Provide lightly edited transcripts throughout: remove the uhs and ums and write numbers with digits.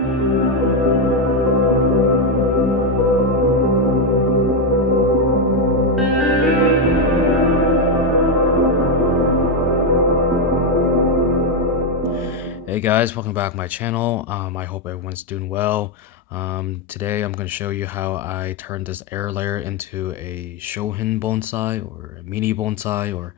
Hey guys, welcome back to my channel. I hope everyone's doing well. Today I'm going to show you how I turned this air layer into a shohin bonsai or a mini bonsai or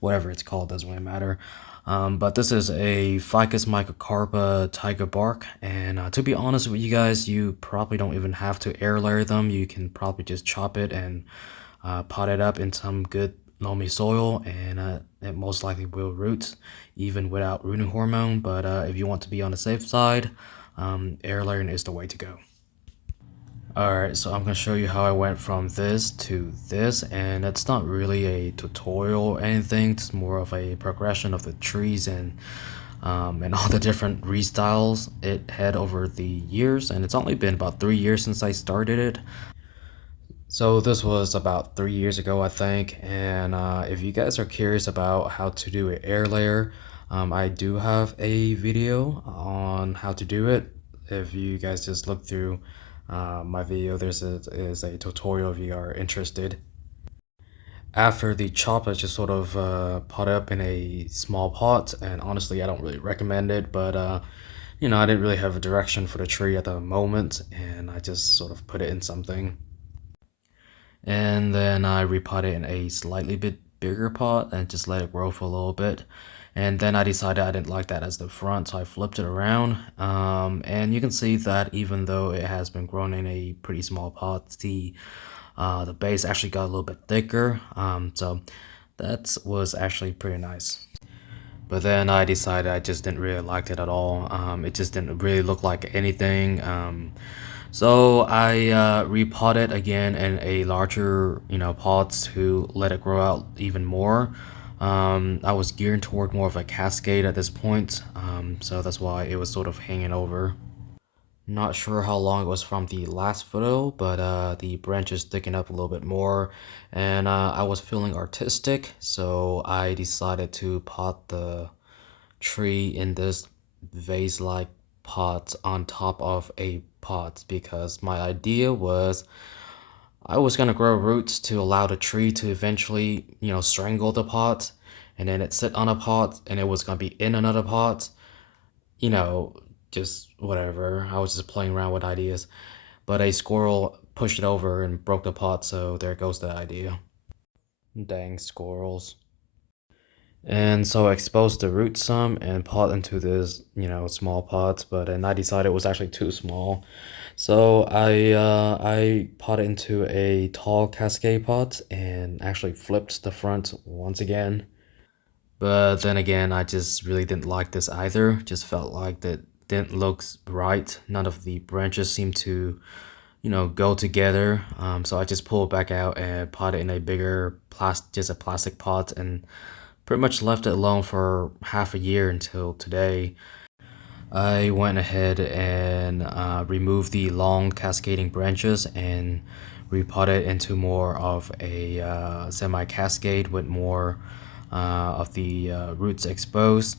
whatever it's called, doesn't really matter. But this is a Ficus microcarpa tiger bark, and to be honest with you guys, you probably don't even have to air layer them. You can probably just chop it and pot it up in some good loamy soil, and it most likely will root even without rooting hormone. But if you want to be on the safe side, air layering is the way to go. Alright, so I'm going to show you how I went from this to this, and it's not really a tutorial or anything. It's more of a progression of the trees and all the different restyles it had over the years, and it's only been about 3 years since I started it. So this was about 3 years ago, I think, and if you guys are curious about how to do an air layer, I do have a video on how to do it. If you guys just look through my video, is a tutorial if you are interested. After the chop, I just sort of pot it up in a small pot, and honestly, I don't really recommend it, but I didn't really have a direction for the tree at the moment, and I just sort of put it in something. And then I repot it in a slightly bit bigger pot and just let it grow for a little bit. And then I decided I didn't like that as the front, so I flipped it around. And you can see that even though it has been grown in a pretty small pot, the base actually got a little bit thicker. So that was actually pretty nice. But then I decided I just didn't really like it at all. It just didn't really look like anything. So I repotted again in a larger, pot to let it grow out even more. I was geared toward more of a cascade at this point, so that's why it was sort of hanging over. Not sure how long it was from the last photo, but the branches sticking up a little bit more, and I was feeling artistic, so I decided to pot the tree in this vase-like pot on top of a pot because my idea was I was gonna grow roots to allow the tree to eventually, strangle the pot, and then it sit on a pot, and it was gonna be in another pot, you know, just whatever. I was just playing around with ideas, but a squirrel pushed it over and broke the pot, so there goes the idea. Dang squirrels. And so I exposed the root some and pot into this, small pot, but then I decided it was actually too small. So I pot it into a tall cascade pot and actually flipped the front once again. But then again, I just really didn't like this either. Just felt like that didn't look right. None of the branches seemed to, go together. So I just pulled it back out and pot it in a bigger just a plastic pot, and pretty much left it alone for half a year until today. I went ahead and removed the long cascading branches and repotted into more of a semi-cascade with more of the roots exposed,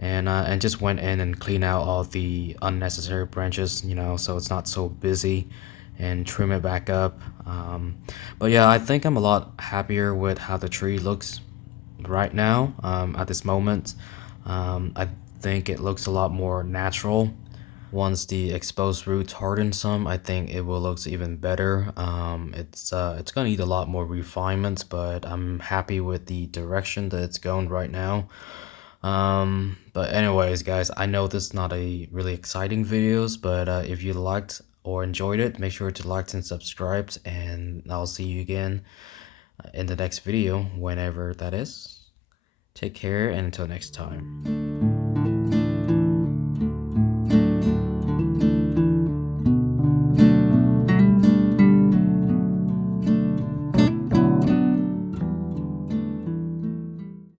and just went in and cleaned out all the unnecessary branches, so it's not so busy, and trim it back up. But yeah, I think I'm a lot happier with how the tree looks right now, at this moment. I think it looks a lot more natural. Once the exposed roots harden some, I think it will look even better. It's gonna need a lot more refinements, but I'm happy with the direction that it's going right now. But anyways, guys, I know this is not a really exciting videos, but if you liked or enjoyed it, make sure to like and subscribe, and I'll see you again in the next video, whenever that is. Take care, and until next time.